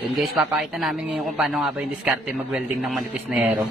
Yun guys, papakita namin ngayon kung paano nga ba yung diskarte mag-welding ng manipis na aero.